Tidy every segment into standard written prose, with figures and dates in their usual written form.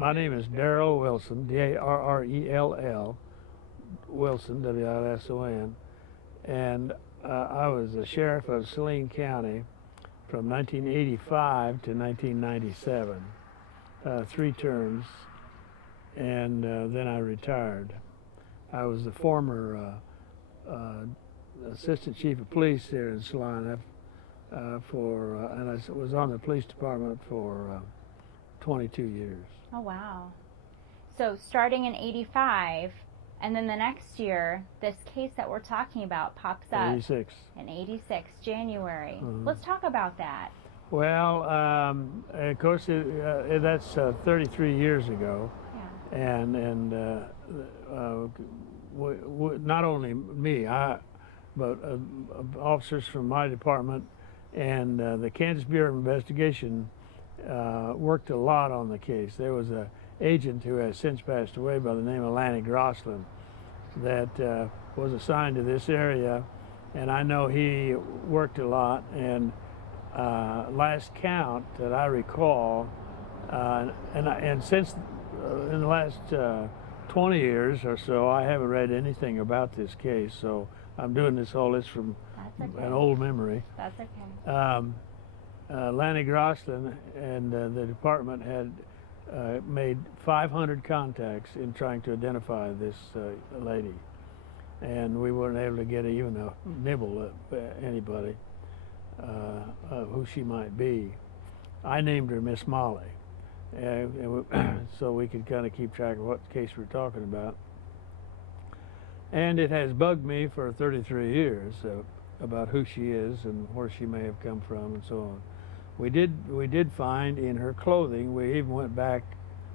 My name is Darrell Wilson, D-A-R-R-E-L-L, Wilson, W-I-L-S-O-N, and I was the sheriff of Saline County from 1985 to 1997, 3 terms, and then I retired. I was the former assistant chief of police here in Salina and I was on the police department for 22 years. Oh, wow. So starting in 85, and then the next year, this case that we're talking about pops up. 86. In 86, January. Let's talk about that. Well, of course, that's 33 years ago. Yeah. And not only me, but officers from my department and the Kansas Bureau of Investigation worked a lot on the case. There was an agent who has since passed away by the name of Annette that was assigned to this area, and I know he worked a lot. And last count that I recall, and since in the last 20 years or so, I haven't read anything about this case, so I'm doing this whole list from an old memory. That's okay. Lanny Grosslin and the department had made 500 contacts in trying to identify this lady, and we weren't able to get even a nibble at anybody who she might be. I named her Miss Molly, so we could kind of keep track of what case we're talking about. And it has bugged me for 33 years about who she is and where she may have come from and so on. We did find in her clothing, we even went back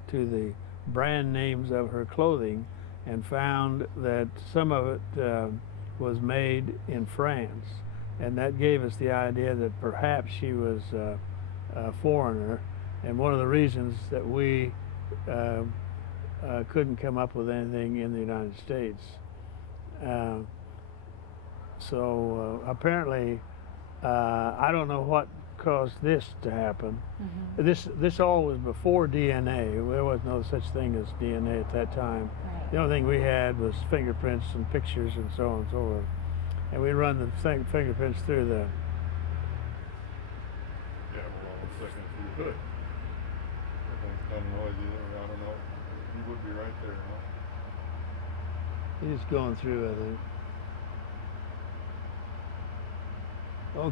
to the brand names of her clothing and found that some of it was made in France, and that gave us the idea that perhaps she was a foreigner, and one of the reasons that we couldn't come up with anything in the United States. So apparently, I don't know what caused this to happen. This all was before DNA. There was no such thing as DNA at that time. Right. The only thing we had was fingerprints and pictures and so on and so forth. And we run the fingerprints through the... Yeah, well, a second if you could. Everything's done noisy there. I don't know. You would be right there, huh? He's going through, I think. Oh, I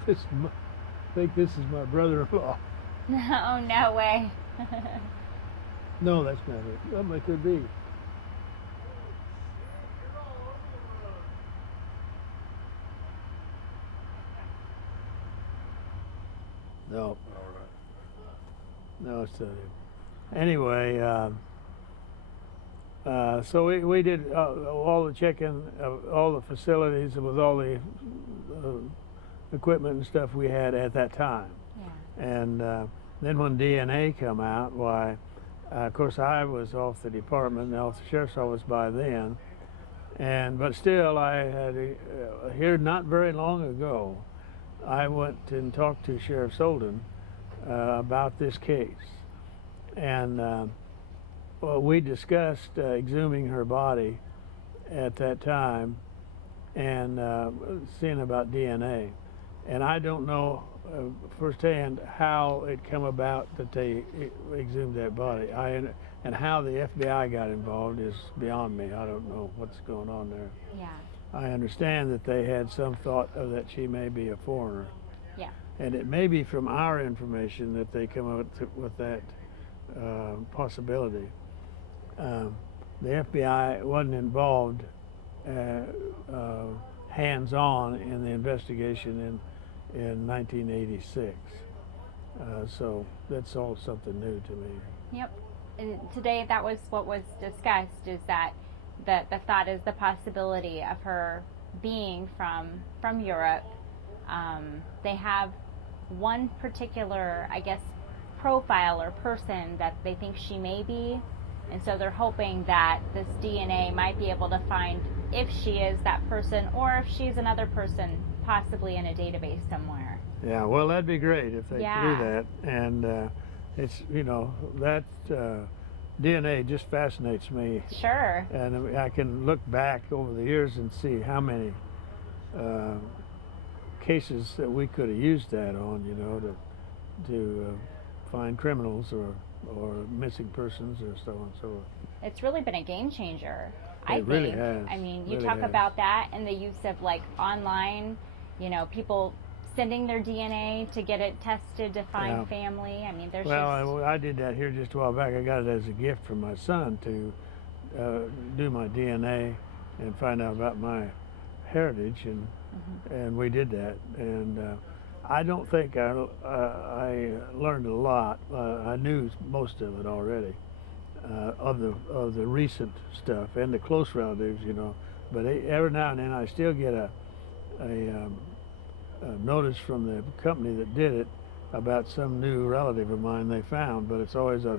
think this is my brother-in-law. No, no way. No, that's not it. Oh, it could be. No. All right. No, it's not it. Anyway, so we did all the checking of all the facilities with all the equipment and stuff we had at that time. Yeah. And then when DNA come out, why, of course I was off the department and off the sheriff's office by then, but still I had here not very long ago, I went and talked to Sheriff Solden about this case, and well, we discussed exhuming her body at that time and seeing about DNA. And I don't know firsthand how it come about that they exhumed that body. And how the FBI got involved is beyond me. I don't know what's going on there. Yeah. I understand that they had some thought of that she may be a foreigner. Yeah. And it may be from our information that they come up with that possibility. The FBI wasn't involved hands-on in the investigation in 1986. So that's all something new to me. Yep. And today that was what was discussed, is that the thought is the possibility of her being from Europe. They have one particular, I guess, profile or person that they think she may be, and so they're hoping that this DNA might be able to find if she is that person or if she's another person possibly in a database somewhere. Yeah, well, that'd be great if they could do Yeah. that. And it's, you know, that DNA just fascinates me. Sure. And I can look back over the years and see how many cases that we could have used that on, you know, to find criminals or missing persons or so on and so forth. It's really been a game changer. I think. Really has. I mean, you Really talk has. about that and the use of like online, you know, people sending their DNA to get it tested to find Yeah. family. I mean, there's Well, I did that here just a while back. I got it as a gift from my son to do my DNA and find out about my heritage, and we did that. And I don't think I learned a lot. I knew most of it already, of the recent stuff and the close relatives, you know. But every now and then I still get a notice from the company that did it about some new relative of mine they found, but it's always a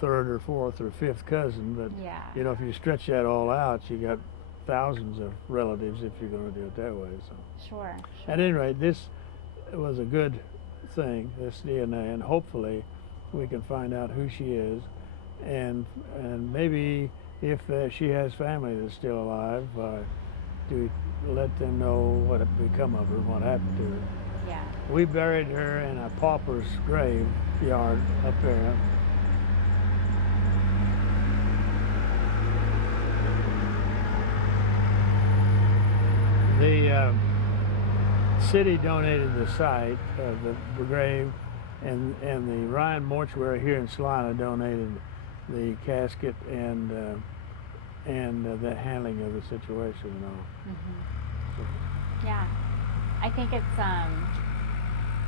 third or fourth or fifth cousin. But yeah. you know, if you stretch that all out, you got thousands of relatives if you're going to do it that way. So Sure. at any rate, this was a good thing, this DNA, and hopefully we can find out who she is, and maybe if she has family that's still alive, to let them know what had become of her and what happened to her. Yeah. We buried her in a pauper's graveyard up there. The city donated the site of the grave, and the Ryan Mortuary here in Salina donated the casket and the handling of the situation and all. Yeah. I think it's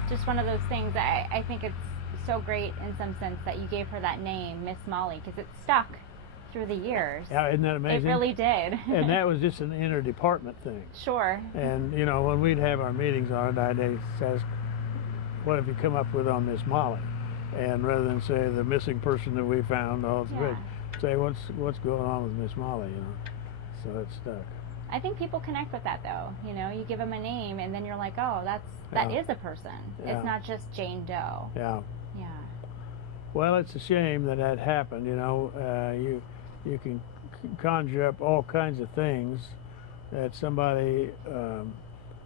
just one of those things. I think it's so great in some sense that you gave her that name, Miss Molly, because it stuck through the years. Yeah, isn't that amazing? It really did. And that was just an interdepartment thing. Sure. And you know, when we'd have our meetings on it, they'd ask, "What have you come up with on Miss Molly?" And rather than say the missing person that we found, say what's going on with Miss Molly, you know. So it stuck. I think people connect with that though. You know, you give them a name and then you're like, oh, that is a person. Yeah. It's not just Jane Doe. Yeah. Yeah. Well, it's a shame that happened. You know, you can conjure up all kinds of things, that somebody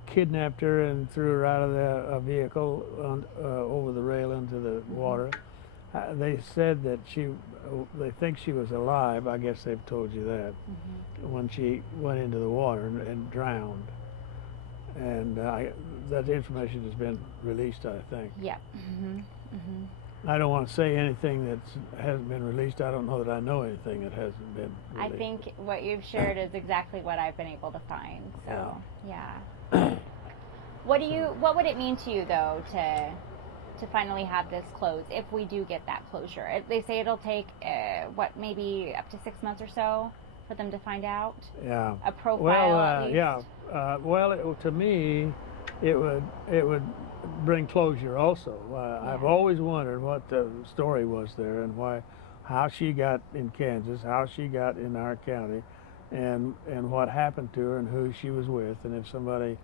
kidnapped her and threw her out of a vehicle over the rail into the water. They said that they think she was alive. I guess they've told you that, when she went into the water and drowned. And that information has been released, I think. Yep. I don't want to say anything that hasn't been released. I don't know that I know anything that hasn't been released. I think what you've shared is exactly what I've been able to find. So, yeah. What would it mean to you though to finally have this closed, if we do get that closure? They say it'll take maybe up to 6 months or so for them to find out. Yeah. A profile. Well, at least. yeah. Well, to me, it would bring closure also. I've always wondered what the story was there, and how she got in Kansas, how she got in our county, and what happened to her and who she was with, and if somebody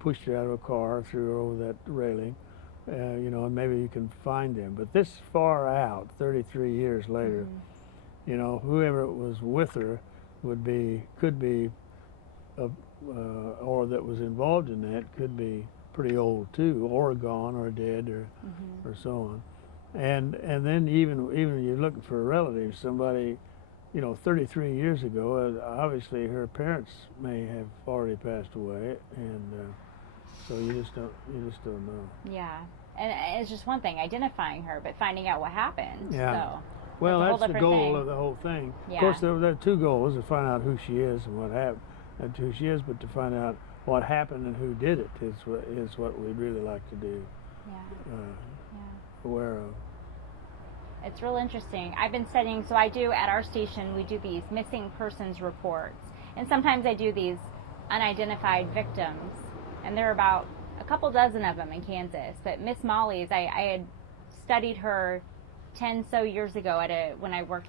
pushed her out of a car or threw her over that railing, you know, and maybe you can find them. But this far out, 33 years later, you know, whoever was with her could be, or that was involved in that could be pretty old too, or gone, or dead, or so on. And then even you're looking for a relative, somebody, you know, 33 years ago, obviously her parents may have already passed away, and so you just don't know. Yeah, and it's just one thing identifying her, but finding out what happened. Yeah. So Well, that's that's a the whole goal different of the whole thing. Yeah. Of course, there are two goals: to find out who she is and what happened, and who she is, but to find out what happened and who did it is what we'd really like to do. Yeah. Aware of. It's real interesting. I've been studying, so I do at our station, we do these missing persons reports. And sometimes I do these unidentified victims. And there are about a couple dozen of them in Kansas. But Miss Molly's, I had studied her 10 so years ago when I was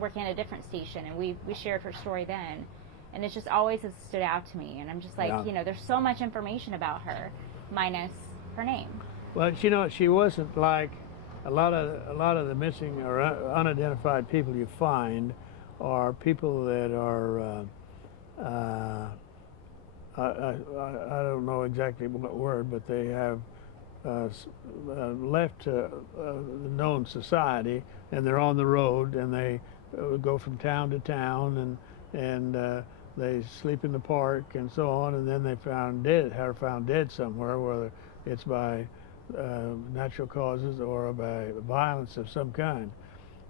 working at a different station, and we shared her story then. And it just always has stood out to me. And I'm just like, you know, there's so much information about her, minus her name. Well, you know, she wasn't like a lot of the missing or unidentified people you find are people that are I don't know exactly what word, but they have left the known society, and they're on the road, and they go from town to town, and they sleep in the park and so on, and then they are found dead somewhere, whether it's by natural causes or by violence of some kind.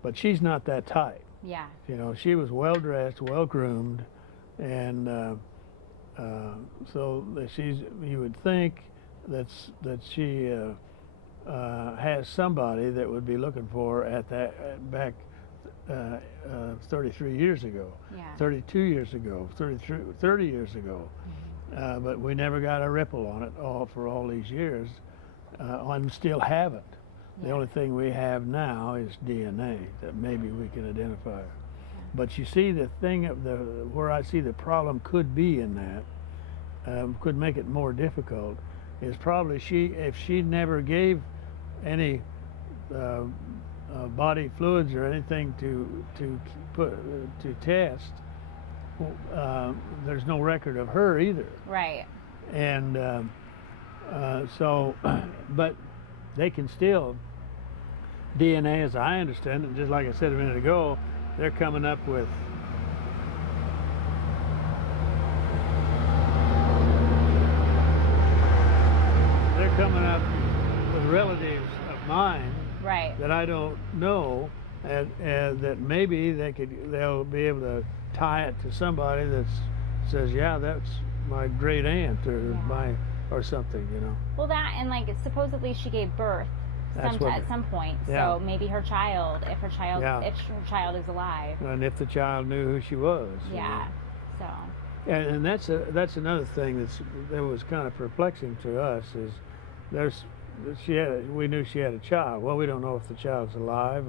But she's not that type. Yeah. You know, she was well dressed, well groomed, and so that you would think that she has somebody that would be looking for her at that back 33 years ago, Yeah. 32 years ago, 30 years ago. But we never got a ripple on it for all these years, and still haven't. The only thing we have now is DNA that maybe we can identify her. But you see, the thing where I see the problem could be in that, could make it more difficult, is probably if she never gave any body fluids or anything to test, there's no record of her either. Right. And so, but they can still, DNA, as I understand it, just like I said a minute ago, they're coming up with relatives of mine, right, that I don't know, and that maybe they'll be able to tie it to somebody that says, yeah, that's my great aunt or something, you know. Well, that, and like supposedly she gave birth at some point, so maybe her child, if her child is alive, and if the child knew who she was. Yeah. So. And that's another thing that was kind of perplexing to us, is we knew she had a child. Well, we don't know if the child's alive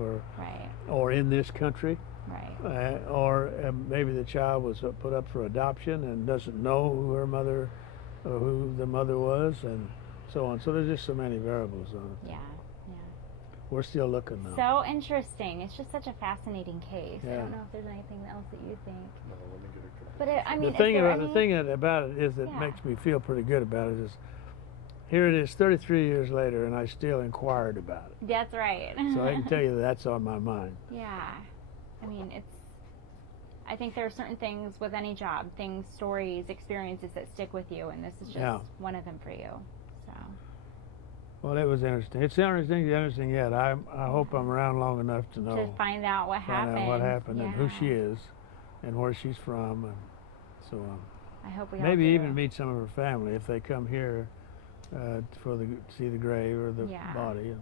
or in this country, right, or maybe the child was put up for adoption and doesn't know who the mother was, and so on. So there's just so many variables on it. Yeah. We're still looking though. So interesting. It's just such a fascinating case. Yeah. I don't know if there's anything else that you think. No, let me get it. But I mean, the thing about it is that makes me feel pretty good about it is, here it is 33 years later, and I still inquired about it. That's right. So I can tell you that's on my mind. Yeah. I mean, I think there are certain things with any job, stories, experiences that stick with you, and this is just one of them for you. So. Well, it was interesting. It's interesting yet. I hope I'm around long enough to know. To find out what happened. And who she is, and where she's from, and so on. I hope we maybe even meet some of her family if they come here to see the grave or the body, and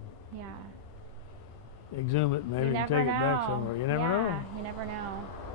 exhume it. Maybe and take it back somewhere. You never know. You never know.